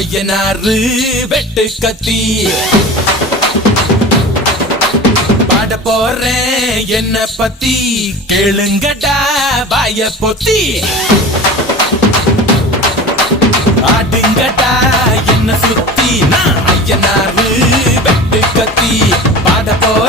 ஐயனாரு வெட்டு கத்தி பாட போறேன் என்ன பத்தி கேளுங்கடா வாய பொத்தி ஆடுங்கடா என்ன சுத்தி நான் ஐயனாரு வெட்டு கத்தி பாட போறேன்